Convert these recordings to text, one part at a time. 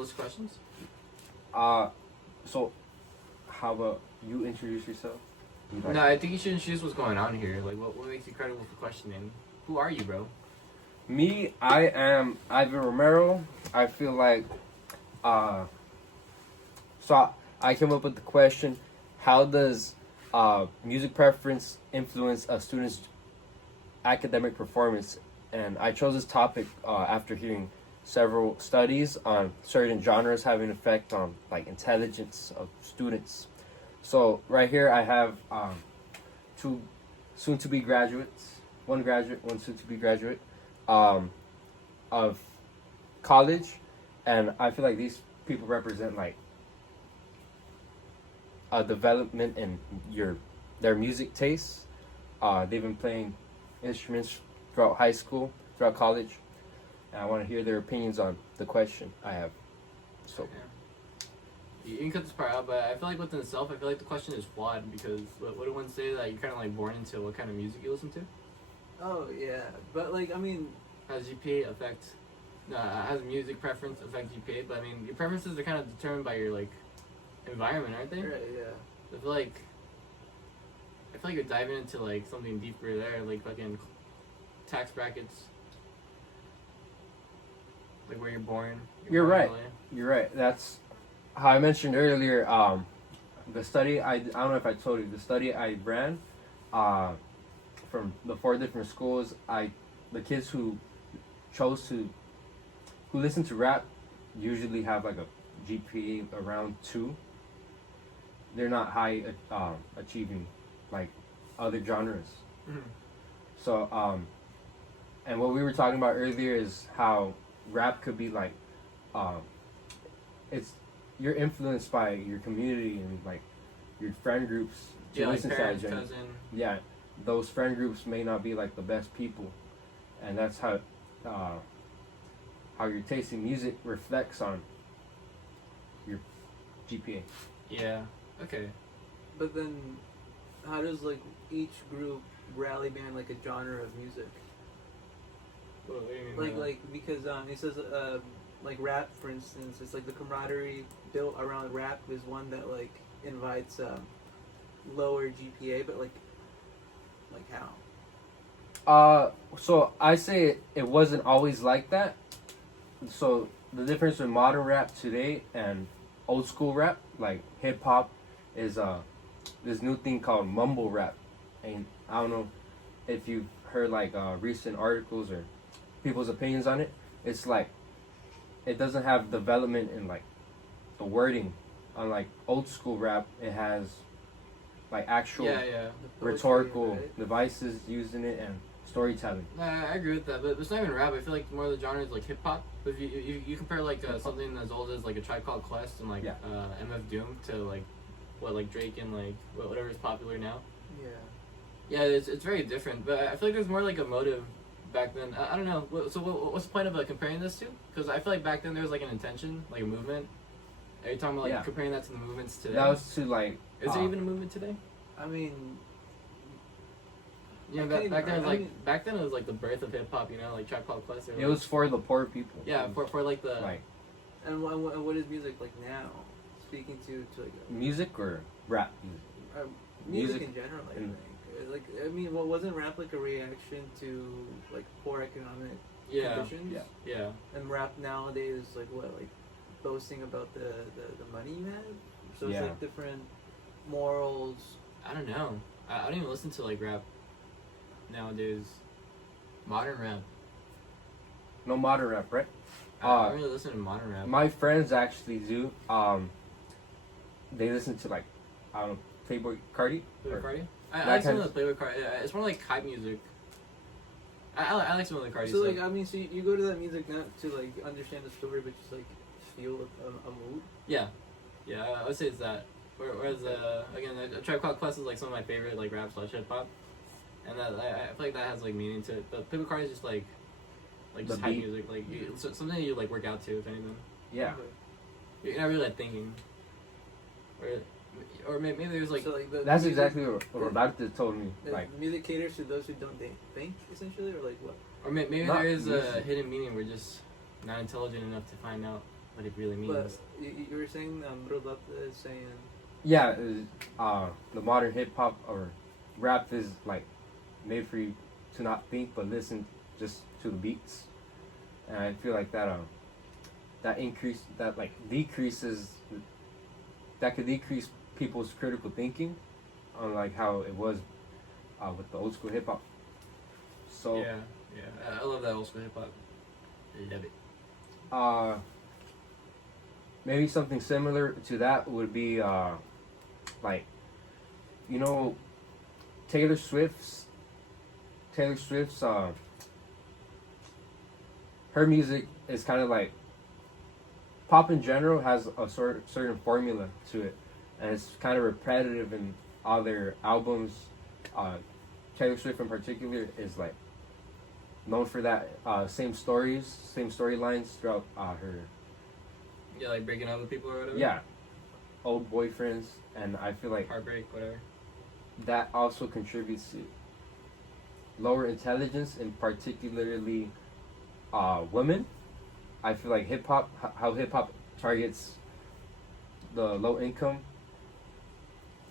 list of questions? So how about you introduce yourself? No, I think you should introduce what's going on here. Like, what makes you credible for questioning? Who are you, bro? Me, I am Ivan Romero. I feel like, so I came up with the question: how does music preference influence a student's academic performance? And I chose this topic after hearing several studies on certain genres having an effect on like intelligence of students. So right here I have two soon-to-be graduates, one graduate, one soon-to-be graduate of college, and I feel like these people represent like a development in their music tastes. They've been playing instruments throughout high school, throughout college, and I want to hear their opinions on the question I have. So. Yeah. You can cut this part out, but I feel like within itself, I feel like the question is flawed because what did one say that you're kind of like born into what kind of music you listen to? Oh yeah, but like I mean, Has GPA affect? Has music preference affect GPA? But I mean, your preferences are kind of determined by your like environment, aren't they? right? Yeah. I feel like you're diving into like something deeper there, like fucking tax brackets, like where you're born. You're born in right. LA. You're right. That's how I mentioned earlier. The study I don't know if I told you the study I ran, from the 4 different schools. The kids who listen to rap usually have like a GPA around 2. They're not high achieving like other genres. Mhm. So and what we were talking about earlier is how rap could be like it's you're influenced by your community and like your friend groups to Yeah, like listen parents, to that genre. cousin. Yeah, those friend groups may not be like the best people, and that's how your taste in music reflects on your GPA. Yeah. Okay. But then, how does like each group rally behind like a genre of music? What do you mean by that? Like because it says like rap, for instance, it's like the camaraderie built around rap is one that like invites lower GPA, but like how? So I say it wasn't always like that. So the difference in modern rap today and old school rap, like hip hop, is this new thing called mumble rap, and I don't know if you've heard like recent articles or people's opinions on it. It's like it doesn't have development in like the wording. Unlike old school rap, it has like actual Yeah. The poetry, rhetorical right? devices used in it and storytelling. I agree with that, but it's not even rap. I feel like more of the genre is like hip hop. If you compare like something as old as like a Tribe Called Quest and like Yeah. MF Doom to like what like Drake and like whatever is popular now. Yeah. Yeah, it's very different, but I feel like there's more like a motive back then. I don't know. So what's the point of comparing this to? Because I feel like back then there was like an intention, like a movement. Are you talking about like Yeah. comparing that to the movements today? That was to like. Is there even a movement today? I mean, Yeah, I back can't then even- it was I like mean- back then it was like the birth of hip hop. You know, like Tribe Called Quest. Or, It like, was for the poor people. yeah for like the Like and what is music like now? Speaking to like music or rap music. music music in general, I in- think. Like I mean, wasn't rap like a reaction to like poor economic yeah conditions? Yeah. yeah. And rap nowadays is like what, like boasting about the money you have. So it's Yeah. like different morals. I don't know. I don't even listen to like rap nowadays. Modern rap. No modern rap, right? I don't really listen to modern rap. My friends actually do. They listen to like, I don't know, Playboy Cardi. Playboy or- Cardi? I that like some kind of of- the Playboy Cardi. Yeah, it's more like hype music. I like some of the Cardi So stuff. like I mean, so you go to that music not to like understand the story, but just like feel a mood. Yeah, I would say it's that. Whereas again, Tribe Called Quest is like some of my favorite like rap / hip hop, and that I feel like that has like meaning to it. But Playboy Cardi is just like The just hype beat. music, like something you like work out to, if anything. Yeah. You're not really like thinking, or maybe there's like So like That's music, exactly what Roberto told me. the Like, music caters to those who don't think essentially, or like what? or maybe Not there is a music. hidden meaning we're just not intelligent enough to find out. what it really means. But you were saying Robot is saying Yeah, the modern hip hop or rap is like made for you to not think but listen just to the beats, and I feel like that decreases that could decrease people's critical thinking, on like how it was with the old school hip hop. So yeah, I love that old school hip hop. Love it. maybe something similar to that would be like, you know, Taylor Swift's her music is kind of like pop in general has a certain formula to it, and it's kind of repetitive in all their albums. Taylor Swift in particular is like known for that same storylines throughout her Yeah, like breaking up with people or whatever. yeah old boyfriends, and I feel like Heartbreak, whatever. that also contributes to lower intelligence, and particularly women. I feel like hip hop, how hip hop targets the low income,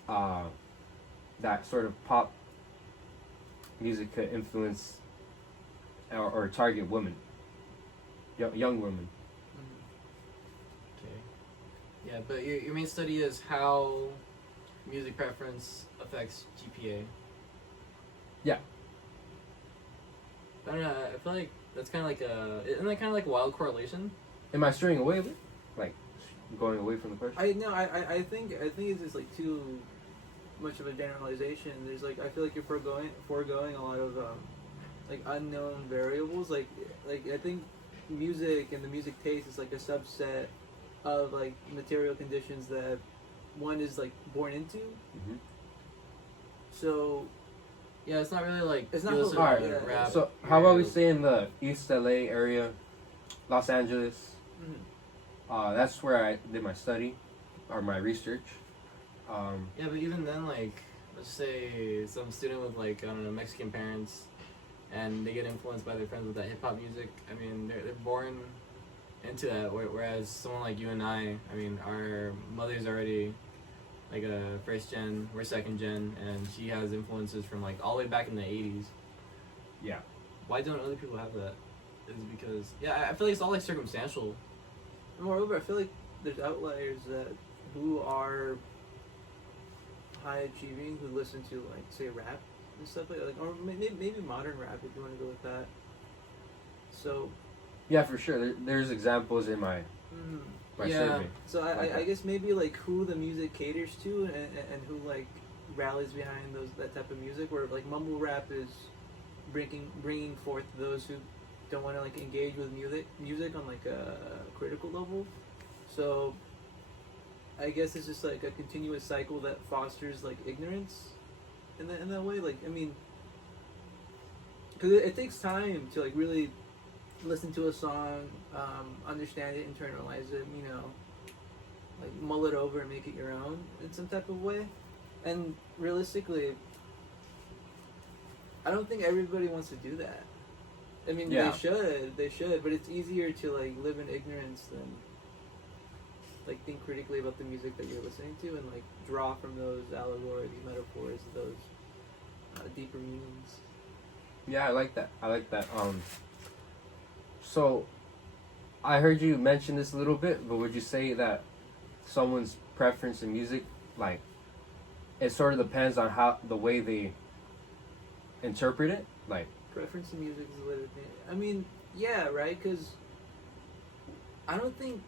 that sort of pop music could influence or target women, young women. Okay. Yeah, but your main study is how music preference affects GPA. Yeah. I don't know. I feel like that's kind of like isn't that kind of like a wild correlation? Am I straying away with it? Like going away from the question? I think it's just like too much of a generalization. There's like I feel like you're foregoing a lot of like unknown variables. Like I think music and the music taste is like a subset of like material conditions that one is like born into. Mm-hmm. So Yeah, it's not really like It's not you listen Alright, to rap. So how about we say in the East LA area, Los Angeles? That's where I did my study or my research. Yeah, but even then, like, let's say some student with like I don't know Mexican parents, and they get influenced by their friends with that hip hop music. I mean, they're born into that. Whereas someone like you and I mean, our mother's already like a first gen, we're second gen, and she has influences from like all the way back in the 80s. Yeah. Why don't other people have that? Is it because I feel like it's all like circumstantial. And moreover, I feel like there's outliers that who are high achieving who listen to like say rap and stuff like or maybe modern rap if you want to go with that. So Yeah, for sure. There's examples in my Yeah. survey. so I guess maybe like who the music caters to and who like rallies behind that type of music, where like mumble rap is bringing forth those who don't want to like engage with music on like a critical level. So I guess it's just like a continuous cycle that fosters like ignorance in that way. Like I mean, because it takes time to like really listen to a song, understand it, internalize it, you know, like mull it over and make it your own in some type of way. And realistically, I don't think everybody wants to do that. I mean, Yeah. they should, but it's easier to like live in ignorance than like think critically about the music that you're listening to and like draw from those allegories, metaphors, those deeper meanings. Yeah, I like that. So I heard you mention this a little bit, but would you say that someone's preference in music, like, it sort of depends on the way they interpret it? Like, Preference in music is a little thing. I mean, yeah, right? Because I don't think,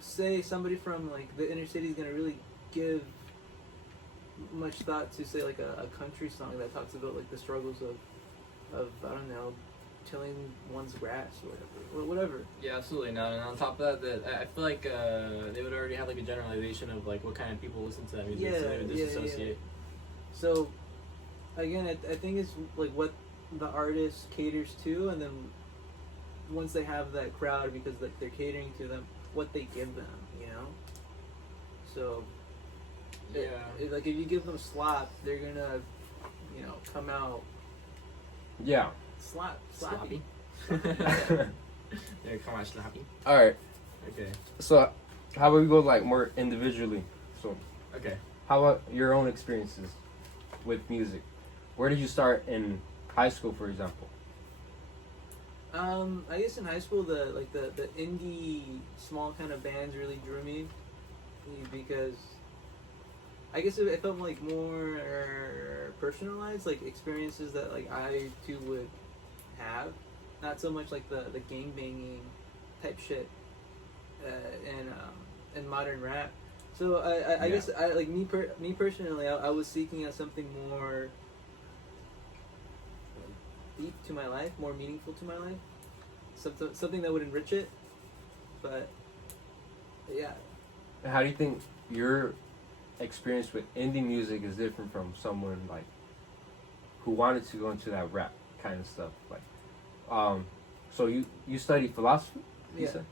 say, somebody from like the inner city is gonna really give much thought to say like a country song that talks about like the struggles of I don't know, tilling one's grass or whatever. Yeah, absolutely not. And on top of that, I feel like they would already have like a generalization of like what kind of people listen to that music, so they would disassociate. So again, I think it's like what the artist caters to, and then once they have that crowd, because like they're catering to them, what they give them, you know. So like if you give them slop, they're gonna, you know, come out yeah. sloppy. Sloppy. Yeah, come on, sloppy. All right. Okay. So, how about we go like more individually? So, Okay. how about your own experiences with music? Where did you start in high school, for example? I guess in high school, the indie small kind of bands really drew me, because I guess it felt like more personalized, like experiences that like I too would have, not so much like the gang banging type shit, and modern rap. So I Yeah. guess I like me personally, I was seeking out something more deep to my life, more meaningful to my life, something that would enrich it. But yeah, How do you think your experience with indie music is different from someone like who wanted to go into that rap kind of stuff? Like, so you study philosophy? You yeah, said?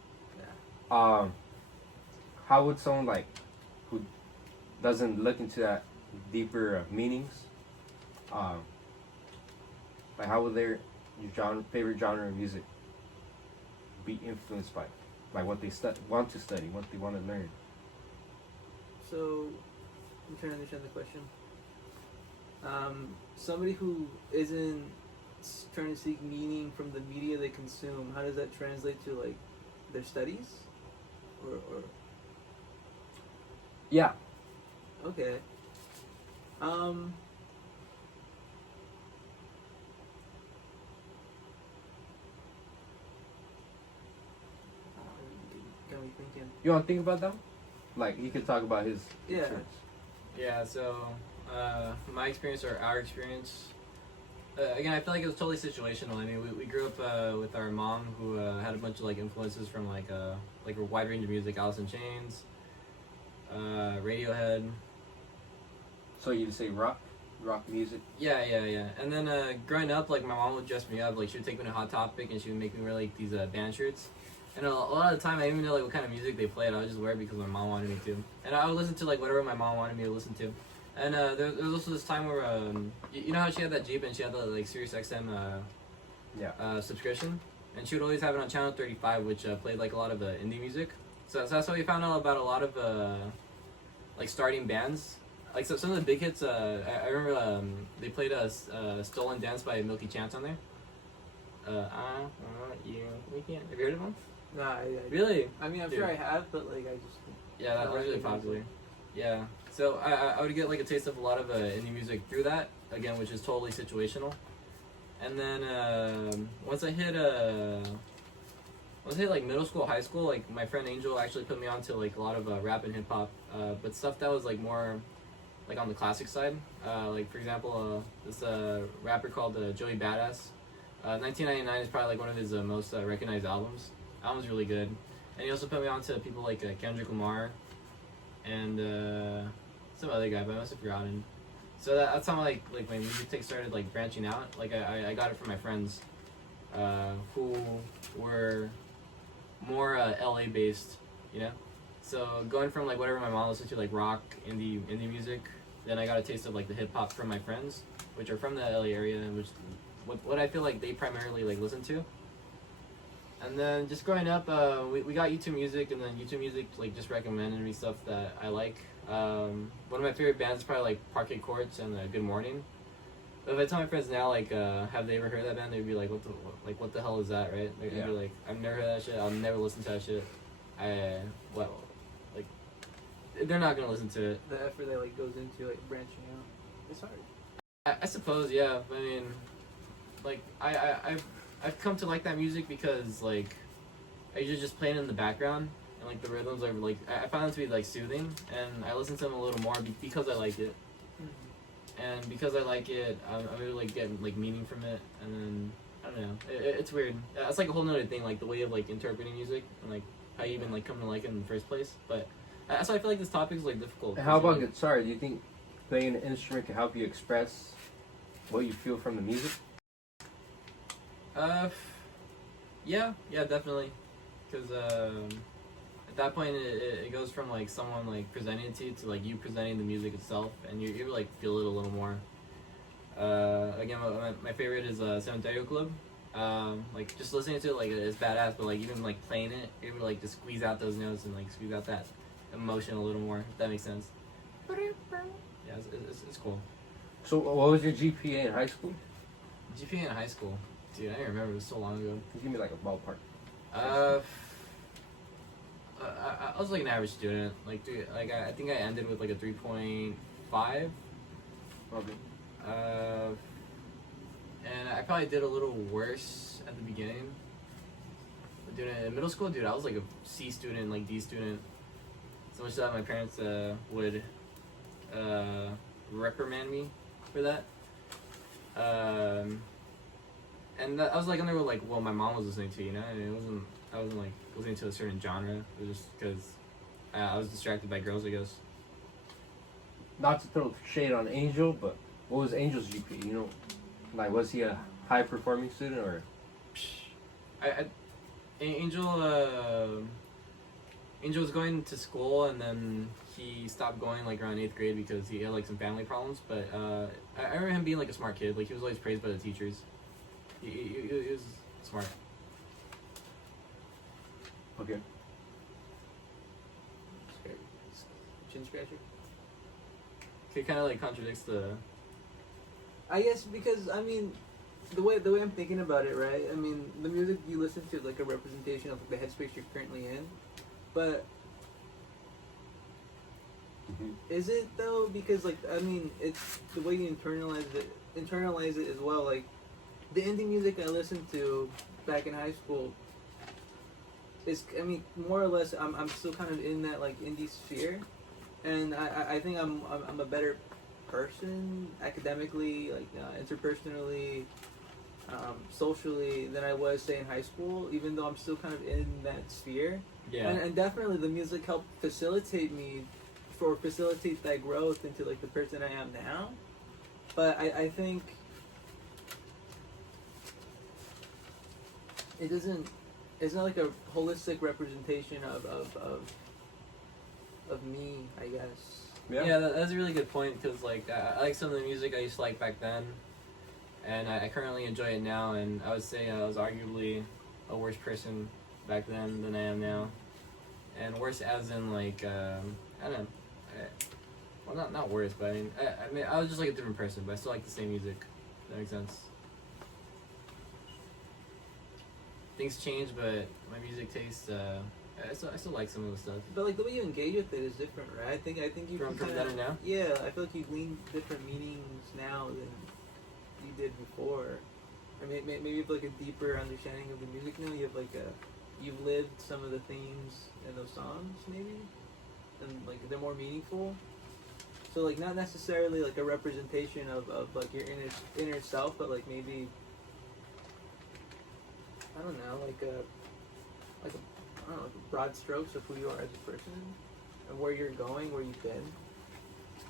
yeah. How would someone like who doesn't look into that deeper meanings, um, like how would their favorite genre of music be influenced by, like what they want to study, what they want to learn? So I'm trying to understand the question. Somebody who isn't trying to seek meaning from the media they consume, how does that translate to like their studies, or Yeah, okay. Um, got me thinking. you want to think about that? Like he could talk about his Yeah. experience. Yeah. So, my experience or our experience. Again, I feel like it was totally situational. I mean, we grew up with our mom who had a bunch of like influences from like a wide range of music, Alice in Chains, Radiohead. So you'd say rock music. Yeah, yeah, yeah. And then growing up, like my mom would dress me up. Like she would take me to Hot Topic and she would make me wear like these band shirts. And a lot of the time, I didn't even know like what kind of music they played. I would just wear it because my mom wanted me to. And I would listen to like whatever my mom wanted me to listen to. And there was also this time where you know how she had that Jeep and she had the like Sirius XM subscription, and she would always have it on channel 35, which played like a lot of indie music. So that's how we found out about a lot of like starting bands. Like so some of the big hits. I remember they played "Stolen Dance" by Milky Chance on there. I want you. We can't. Have you heard of them? Nah, Really? I mean, I'm Dude. sure I have, but like I just. Yeah, that was really popular. Yeah. So I would get like a taste of a lot of indie music through that, again, which is totally situational. And then once I hit like middle school, high school, like my friend Angel actually put me onto like a lot of rap and hip hop, but stuff that was like more like on the classic side. Like for example, this rapper called Joey Badass. 1999 is probably like one of his most recognized albums. Album's really good. And he also put me on to people like Kendrick Lamar and some other guy, but I must have forgotten. So that's how like my music taste started like branching out. Like I got it from my friends who were more LA based, you know. So going from like whatever my mom listened to, like rock, indie music, then I got a taste of like the hip hop from my friends, which are from the LA area, which what I feel like they primarily like listen to. And then just growing up, we got YouTube Music, and then YouTube Music like just recommended me stuff that I like. One of my favorite bands is probably like Parquet Courts and Good Morning. But if I tell my friends now, like, have they ever heard that band? They'd be like, what the hell is that, right? They'd be like, I've never heard that shit. I'll never listen to that shit. Like, they're not gonna listen to it. The effort that like goes into like branching out, it's hard. I suppose, yeah. I mean, like, I've come to like that music because like I usually just play it in the background, and like the rhythms are like I find them to be like soothing, and I listen to them a little more because I like it, and because I like it, I'm able to like get like meaning from it, and then I don't know, it's weird. It's like a whole nother thing, like the way of like interpreting music and like how you even like come to like it in the first place. But that's why I feel like this topic is like difficult. How about guitar? Do you think playing an instrument can help you express what you feel from the music? Yeah, definitely. Because at that point, it goes from like someone like presenting it to you to like you presenting the music itself, and you like feel it a little more. Again, my favorite is Cementerio Club. Like just listening to it like it's badass, but like even like playing it, it would like just squeeze out those notes and like squeeze out that emotion a little more. If that makes sense. Yeah, it's cool. So, what was your GPA in high school? GPA in high school, dude, I don't remember. It was so long ago. Give me like a ballpark. I was like an average student. Like, dude, like I think I ended with like a 3.5. Okay. And I probably did a little worse at the beginning. But dude, in middle school, dude, I was like a C student, like D student. So much that my parents would reprimand me for that. And that, I was like under like what my mom was listening to, you know. And I wasn't like listening to a certain genre. It was just because I was distracted by girls, I guess. Not to throw shade on Angel, but what was Angel's GPA? You know, like was he a high performing student or? Angel was going to school and then he stopped going like around 8th grade because he had like some family problems. But I remember him being like a smart kid. Like he was always praised by the teachers. He was smart. Okay. Chin scratcher. It kind of like contradicts the. I guess because I mean, the way I'm thinking about it, right? I mean, the music you listen to is like a representation of the headspace you're currently in, but is it though? Because like I mean, it's the way you internalize it as well. Like the indie music I listened to back in high school is, I mean, more or less, I'm still kind of in that like indie sphere, and I think I'm a better person academically, like interpersonally, socially than I was say in high school. Even though I'm still kind of in that sphere, Yeah. and definitely the music helped facilitate that growth into like the person I am now. But I think it doesn't. It's not like a holistic representation of me, I guess. Yeah, that's a really good point because like I like some of the music I used to like back then, and I currently enjoy it now. And I would say I was arguably a worse person back then than I am now, and worse as in like I don't know, well not worse, but I mean I was just like a different person, but I still like the same music. If that makes sense. Things change, but my music taste, I still like some of the stuff. But like the way you engage with it is different, right? I think you From kinda, then and now? Yeah, I feel like you glean different meanings now than you did before. I mean, maybe you have like a deeper understanding of the music now. You have like you've lived some of the themes in those songs, maybe, and like they're more meaningful. So like not necessarily like a representation of like your inner self, but like maybe I don't know, like I don't know, like broad strokes of who you are as a person and where you're going, where you've been.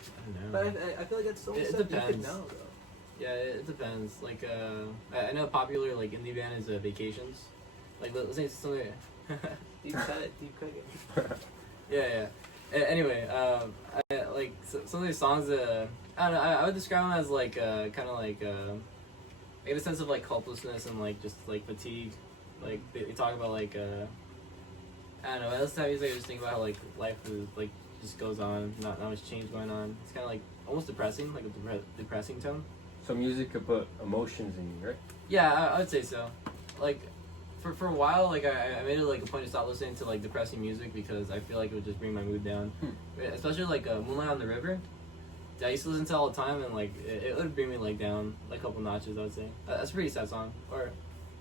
I don't know. But I feel like that's still It stuff you could depends. know, though. Yeah, it depends. Like, I know a popular like indie band is Vacations. Like, let's say something. Deep cut. Yeah. Anyway, I like some of these songs. I don't know. I would describe them as like kind of like I get a sense of like hopelessness and like just like fatigue. Like they talk about like I don't know. That's the time music I just think about how like life is like just goes on, not much change going on. It's kind of like almost depressing, like a depressing tone. So music could put emotions in you, right? Yeah, I would say so. Like for a while, like I made it like a point to stop listening to like depressing music because I feel like it would just bring my mood down. Especially like Moonlight on the River. I used to listen to all the time, and like it would bring me like down like a couple notches. I would say that's a pretty sad song, or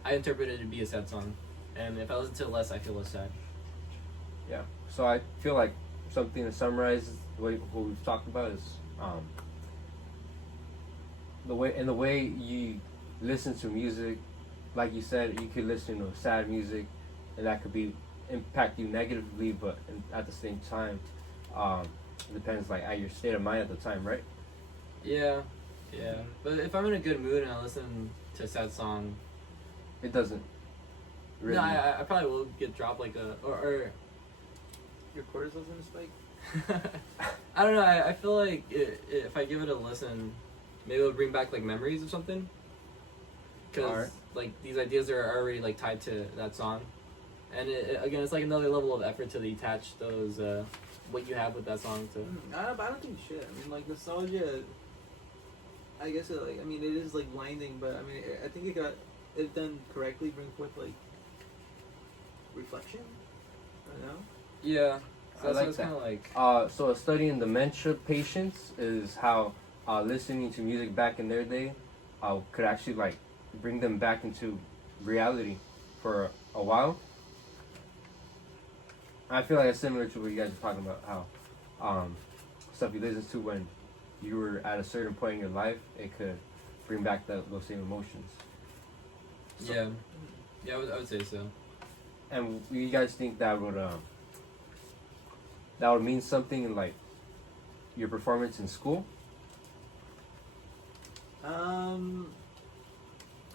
I interpret it to be a sad song. And if I listen to it less, I feel less sad. Yeah. So I feel like something to summarize what we've talked about is the way you listen to music. Like you said, you could listen to sad music, and that could impact you negatively, but at the same time, it depends like at your state of mind at the time, right? Yeah. But if I'm in a good mood and I listen to a sad song, It doesn't. Really. no, I probably will get dropped like or Your cortisol's gonna spike. I don't know. I feel like if I give it a listen, maybe it'll bring back like memories or something. Cause, Alright. like these ideas are already like tied to that song, and again, it's like another level of effort to attach those what you have with that song to. I don't think shit. I mean, like nostalgia. I guess like I mean it is like blinding, but I mean I think it got if done correctly bring forth like reflection. I don't know. Yeah, I like it's that. kind of like So a study in dementia patients is how listening to music back in their day could actually like bring them back into reality for a while. I feel like it's similar to what you guys are talking about, how stuff you listen to when you were at a certain point in your life, it could bring back those same emotions. yeah, I would say so. And you guys think that would mean something in like your performance in school?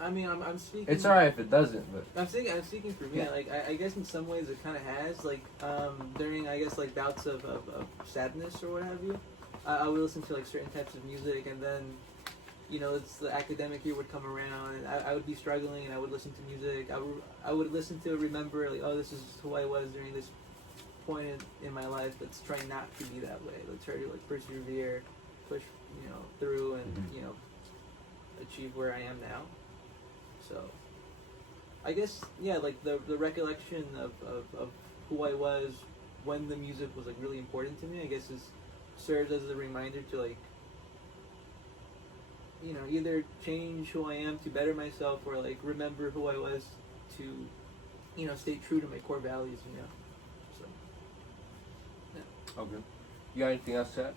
I mean, I'm speaking. It's alright if it doesn't, but I'm speaking for me. Yeah. Like, I guess in some ways it kind of has. Like, during I guess like bouts of sadness or what have you, I would listen to like certain types of music, and then, you know, it's the academic year would come around, and I would be struggling, and I would listen to music. I would listen to remember like, oh, this is who I was during this point in my life. Let's try not to be that way. Let's try to like persevere, push, you know, through, and you know, achieve where I am now. So, I guess yeah, like the recollection of who I was when the music was like really important to me. I guess is serves as a reminder to like, you know, either change who I am to better myself, or like remember who I was to, you know, stay true to my core values. You know, so okay. You got anything else to add?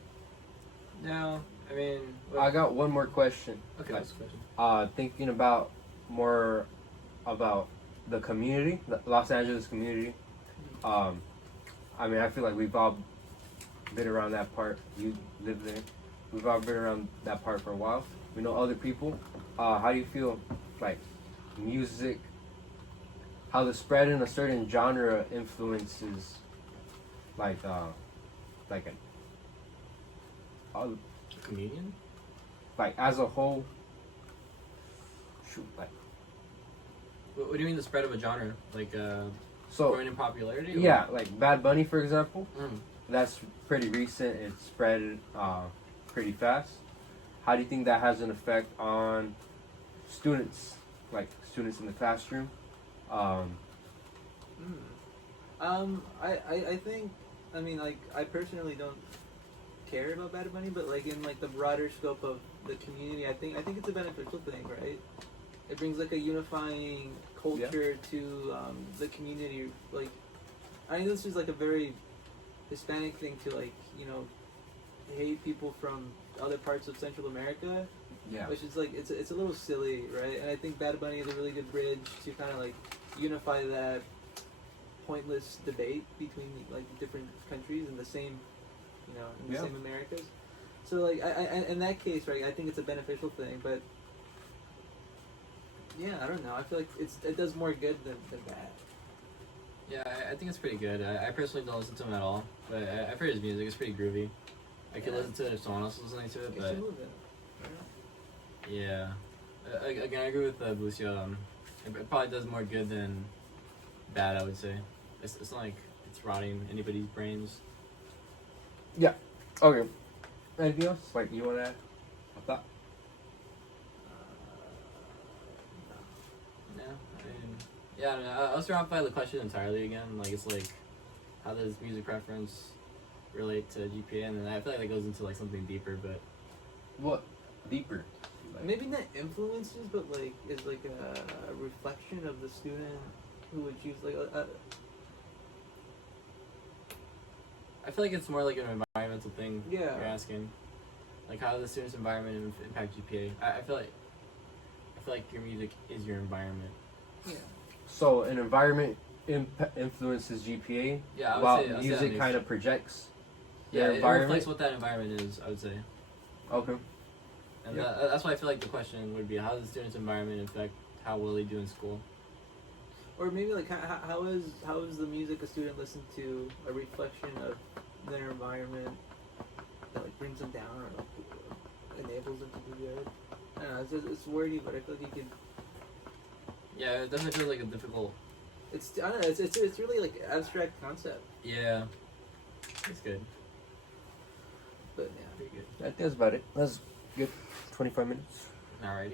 No, I mean, I got one more question. okay. What's the question? Thinking about more about the community, the Los Angeles community. I mean, I feel like we've all been around that part. You live there. We've all been around that part for a while. We know other people. How do you feel like music, how the spread in a certain genre influences like an Comedian? like as a whole? Shoot, like What do you mean the spread of a genre? Like so. growing in popularity? Or? Yeah, like Bad Bunny, for example. Mm. That's pretty recent. It spread pretty fast. How do you think that has an effect on students, like students in the classroom? I think, I mean, like, I personally don't care about Bad Bunny, but like in like the broader scope of the community, I think it's a beneficial thing, right? It brings like a unifying culture to the community. Like, I think this is like a very Hispanic thing to like, you know, hate people from other parts of Central America, Yeah. which is like it's a little silly, right? And I think Bad Bunny is a really good bridge to kind of like unify that pointless debate between like different countries in the same, you know, in the Yeah. same Americas. So like I in that case, right, I think it's a beneficial thing, but yeah, I don't know. I feel like it does more good than bad. Yeah, I think it's pretty good. I personally don't listen to him at all, but I've heard his music. It's pretty groovy. I could Yeah. listen to it if someone else is listening to it, It's but a movement. yeah. Again, I agree with Lucio. It probably does more good than bad, I would say. It's not like it's rotting anybody's brains. Okay. Anything else? Like you want to add? I thought. No, I mean, yeah, I don't know. I'll start off by the question entirely again. Like, it's like, how does music preference relate to GPA? And then I feel like that goes into like something deeper, but What? Deeper. Like, Maybe not influences, but like is like a reflection of the student who would choose like I feel like it's more like an environmental thing. Yeah. You're asking, like, how does the student's environment impact GPA? I feel like your music is your environment. yeah. So an environment influences GPA, Yeah, I would while say- I'll say that music makes kind of sense. projects Yeah, their it environment. reflects what that environment is, I would say. Okay. And Yeah. that's why I feel like the question would be, how does the student's environment affect how well they do in school? Or maybe like how is the music a student listens to a reflection of their environment that like brings them down or like enables them to do good. I don't know. It's wordy, but I feel like you could Yeah, it definitely feels like a difficult. It's I don't know. It's really like abstract concept. Yeah, it's good. But yeah. Pretty good. I think that's about it. That's good. 25 minutes. Alrighty.